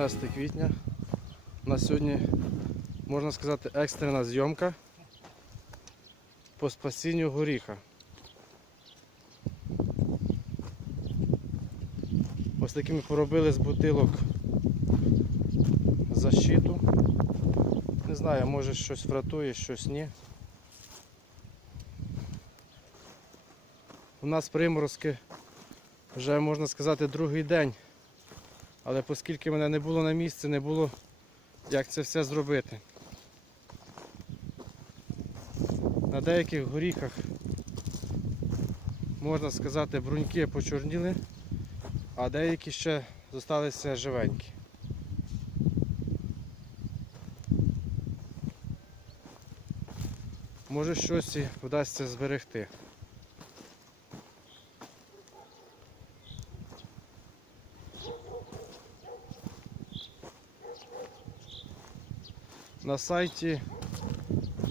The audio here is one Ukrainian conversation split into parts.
15 квітня. У нас сьогодні, можна сказати, екстрена зйомка по спасінню горіха. Ось такими поробили з бутилок защиту. Не знаю, може щось врятує, щось ні. У нас приморозки вже можна сказати другий день. Але оскільки мене не було на місці, не було як це все зробити. На деяких горіхах, можна сказати, бруньки почорніли, а деякі ще залишилися живенькі. Може щось і вдасться зберегти. На сайті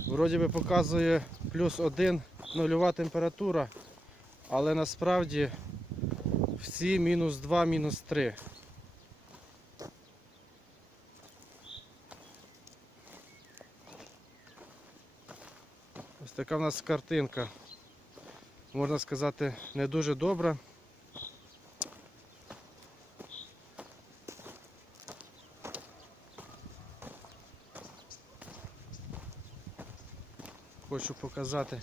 вроді би показує плюс 1 нульова температура, але насправді всі мінус 2, мінус 3. Ось така в нас картинка. Можна сказати, не дуже добра. Хочу показати.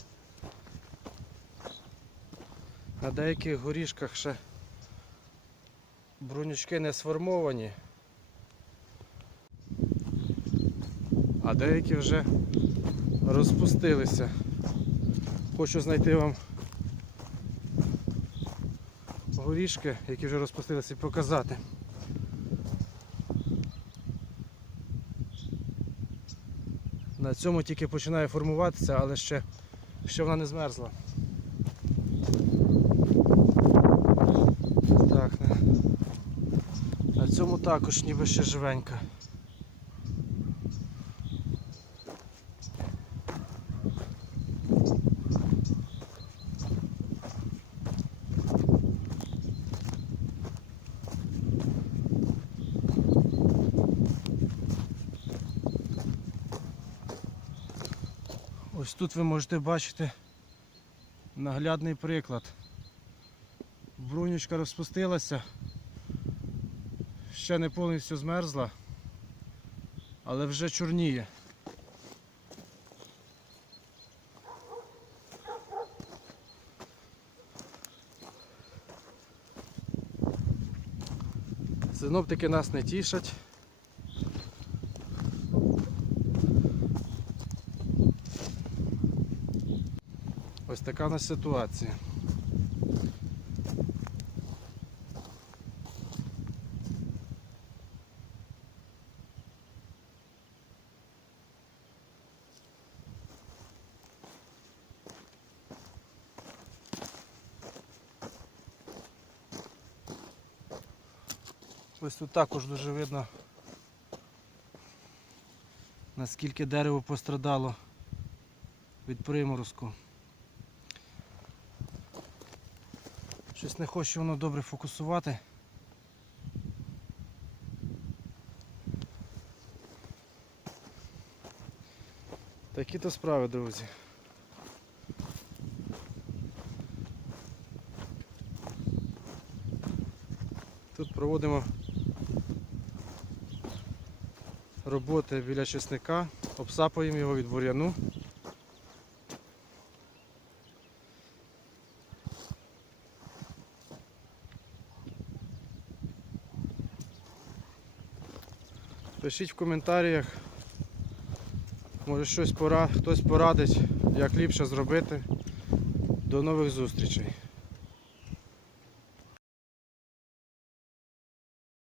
На деяких горішках ще брунючки не сформовані, а деякі вже розпустилися. Хочу знайти вам горішки, які вже розпустилися, і показати. На цьому тільки починає формуватися, але ще, ще вона не змерзла. Так, на, на цьому також ніби ще живенька. Ось тут ви можете бачити наглядний приклад. Брунючка розпустилася, ще не повністю змерзла, але вже чорніє. Синоптики нас не тішать. Ось така у нас ситуація. Ось тут також дуже видно, наскільки дерево пострадало від приморозку. Щось не хоче воно добре фокусувати. Такі то справи, друзі. Тут проводимо роботи біля чесника, обсапуємо його від бур'яну. Пишіть в коментарях, може щось пора, хтось порадить, як ліпше зробити. До нових зустрічей.